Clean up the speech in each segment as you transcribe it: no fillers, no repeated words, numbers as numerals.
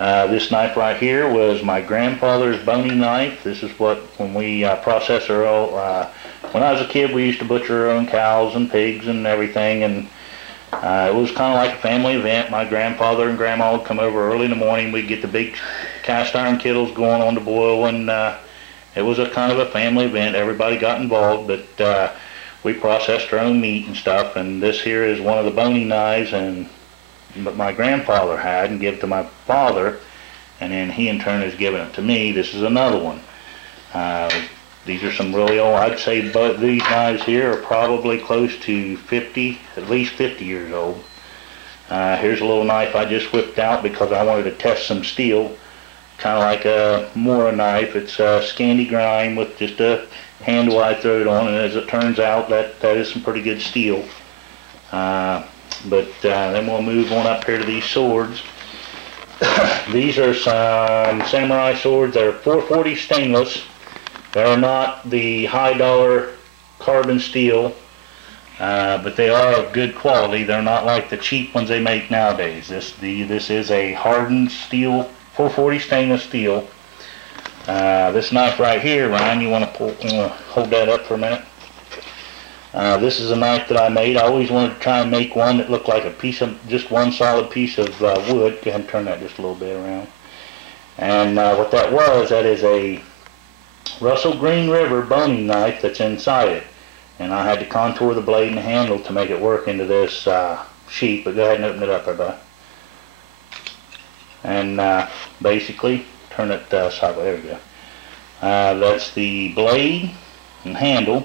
This knife right here was my grandfather's boning knife. This is what, when we process our own, when I was a kid, we used to butcher our own cows and pigs and everything, and it was kind of like a family event. My grandfather and grandma would come over early in the morning. We'd get the big cast iron kettles going on to boil, and it was a kind of a family event. Everybody got involved, but we processed our own meat and stuff. And this here is one of the boning knives, but my grandfather had and gave it to my father, and then he in turn has given it to me. This is another one. These are some really old, I'd say, but these knives here are probably close to 50, at least 50 years old. Here's a little knife I just whipped out because I wanted to test some steel, kind of like a Mora knife. It's Scandi grime with just a handle I throw it on, and as it turns out, that is some pretty good steel. But then we'll move on up here to these swords. These are some samurai swords. They're 440 stainless. They're not the high dollar carbon steel, but they are of good quality. They're not like the cheap ones they make nowadays. This is a hardened steel, 440 stainless steel. This knife right here, Ryan, you want to hold that up for a minute? This is a knife that I made. I always wanted to try and make one that looked like a piece of, just one solid piece of wood. Go ahead and turn that just a little bit around. And what that was, that is a Russell Green River boning knife that's inside it. And I had to contour the blade and the handle to make it work into this sheet. But go ahead and open it up there, bud. And basically, turn it sideways. There we go. That's the blade and handle.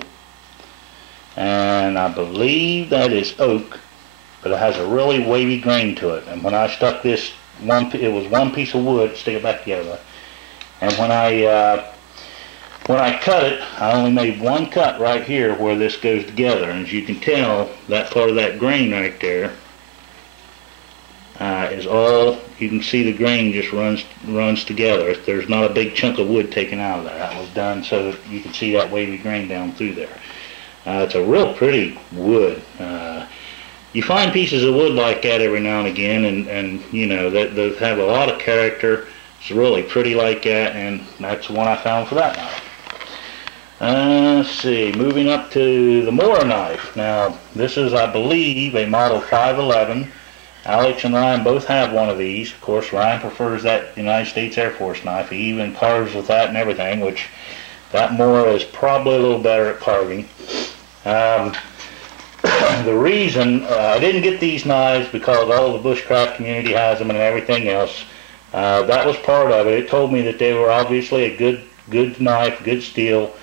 And I believe that is oak, but it has a really wavy grain to it. And when I stuck this, it was one piece of wood, stick it back together. And when I cut it, I only made one cut right here where this goes together. And as you can tell, that part of that grain right there is all, you can see the grain just runs together. There's not a big chunk of wood taken out of there. That was done so that you can see that wavy grain down through there. It's a real pretty wood. You find pieces of wood like that every now and again, and you know, that have a lot of character. It's really pretty like that, and that's the one I found for that knife. Let's see, moving up to the Mora knife. Now, this is, I believe, a model 511. Alex and Ryan both have one of these. Of course, Ryan prefers that United States Air Force knife. He even carves with that and everything, which that Mora is probably a little better at carving. The reason I didn't get these knives because all the bushcraft community has them and everything else. That was part of it. It told me that they were obviously a good knife, good steel.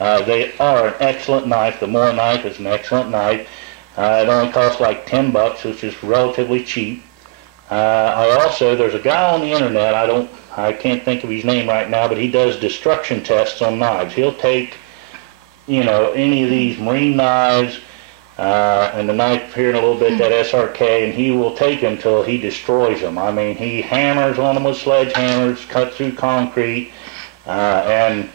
They are an excellent knife. The Mora knife is an excellent knife. It only costs like $10, which is relatively cheap. There's a guy on the internet, I can't think of his name right now, but he does destruction tests on knives. He'll take, any of these marine knives, and the knife here in a little bit, that SRK, and he will take them till he destroys them. I mean, he hammers on them with sledgehammers, cut through concrete, and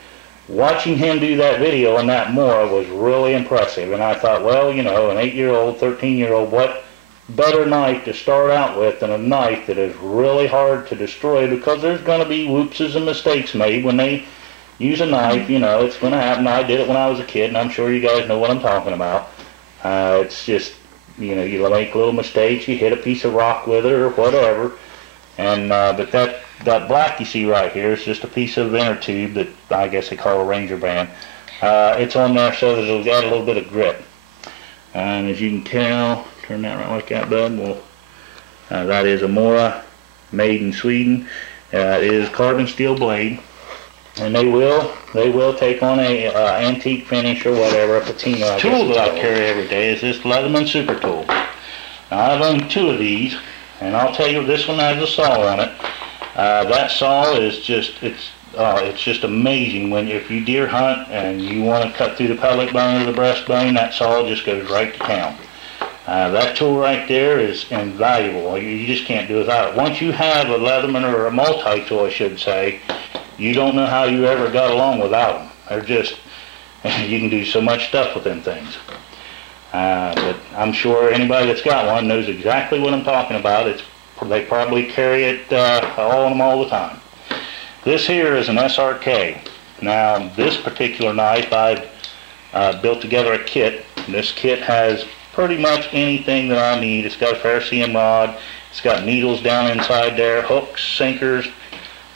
watching him do that video on that Mora was really impressive. And I thought, well, an 8-year-old, 13-year-old, what better knife to start out with than a knife that is really hard to destroy, because there's going to be whoopses and mistakes made when they use a knife. It's going to happen. I did it when I was a kid, and I'm sure you guys know what I'm talking about. It's just, you make little mistakes, you hit a piece of rock with it or whatever, and but that black you see right here is just a piece of inner tube that I guess they call a Ranger band. It's on there so that it'll get a little bit of grip. And as you can tell, turn that right like that, bud. Well, that is a Mora made in Sweden. It is carbon steel blade, and they will take on a antique finish or whatever, a patina. The tool that I carry every day is this Leatherman Super Tool. Now, I've owned 2 of these, and I'll tell you, this one has a saw on it. That saw is just, it's just amazing. If you deer hunt and you want to cut through the pelvic bone or the breastbone, that saw just goes right to town. That tool right there is invaluable. You just can't do without it. Once you have a Leatherman, or a multi-tool, I should say, you don't know how you ever got along without them. They're just, you can do so much stuff with them things. But I'm sure anybody that's got one knows exactly what I'm talking about. It's They probably carry it on them all the time. This here is an SRK. Now, this particular knife, I built together a kit. This kit has pretty much anything that I need. It's got a ferrocerium rod. It's got needles down inside there, hooks, sinkers.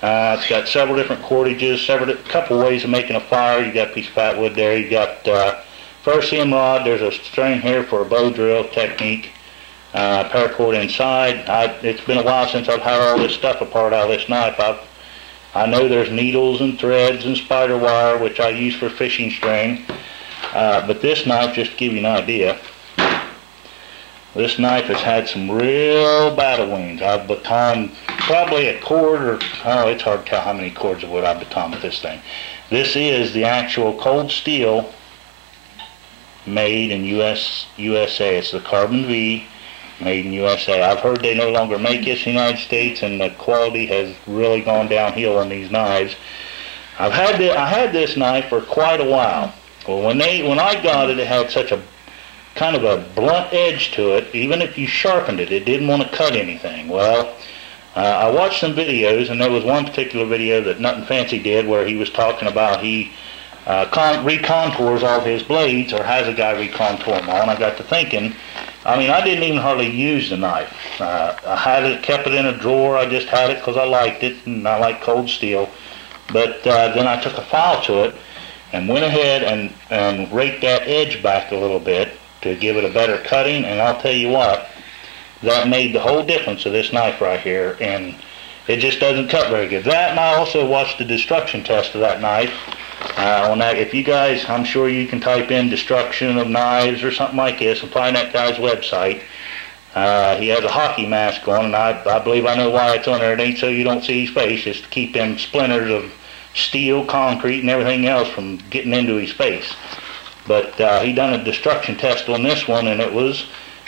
It's got several different cordages, a couple ways of making a fire. You got a piece of fat wood there. You got ferrocerium rod. There's a string here for a bow drill technique. Paracord inside. It's been a while since I've had all this stuff apart out of this knife. I know there's needles and threads and spider wire, which I use for fishing string. But this knife, just to give you an idea, this knife has had some real battle wounds. I've batoned probably a cord, or it's hard to tell how many cords of wood I've batoned with this thing. This is the actual cold steel made in USA. It's the Carbon V, made in USA. I've heard they no longer make this in the United States, and the quality has really gone downhill on these knives. I had this knife for quite a while. Well, when I got it, it had such a kind of a blunt edge to it. Even if you sharpened it, it didn't want to cut anything. Well, I watched some videos, and there was one particular video that Nothing Fancy did where he was talking about he recontours all his blades, or has a guy recontour them all, and I got to thinking, I mean, I didn't even hardly use the knife. I had it, kept it in a drawer. I just had it because I liked it, and I like cold steel. But then I took a file to it and went ahead and raked that edge back a little bit to give it a better cutting, and I'll tell you what, that made the whole difference of this knife right here, and it just doesn't cut very good. That, and I also watched the destruction test of that knife. On that, if you guys, I'm sure you can type in destruction of knives or something like this and find that guy's website. He has a hockey mask on, and I believe I know why it's on there. It ain't so you don't see his face, it's to keep them splinters of steel, concrete, and everything else from getting into his face. But he done a destruction test on this one, and it was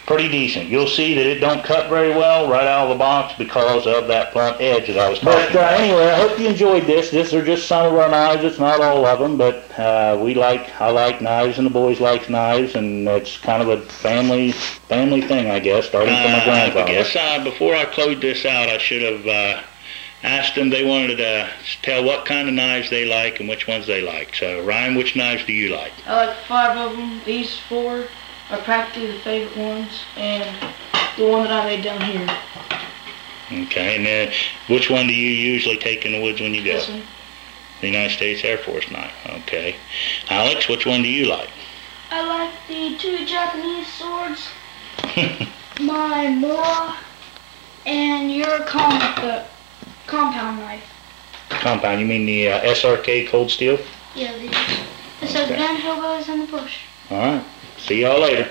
pretty decent. You'll see that it don't cut very well right out of the box because of that blunt edge that I was talking about. Anyway, I hope you enjoyed this. These are just some of our knives. It's not all of them, but I like knives, and the boys like knives, and it's kind of a family thing, I guess, starting from my grandfather. I guess before I closed this out, I should have asked them. They wanted to tell what kind of knives they like and which ones they like. So, Ryan, which knives do you like? I like 5 of them. These 4 are practically the favorite ones, and the one that I made down here. Okay, and then which one do you usually take in the woods when you go? This one. The United States Air Force knife. Okay. Alex, which one do you like? I like the 2 Japanese swords. My Mora, and your compound knife. Compound, you mean the SRK cold steel? Yeah, these. It says Van Hillbillies in the bush. Alright. See y'all later.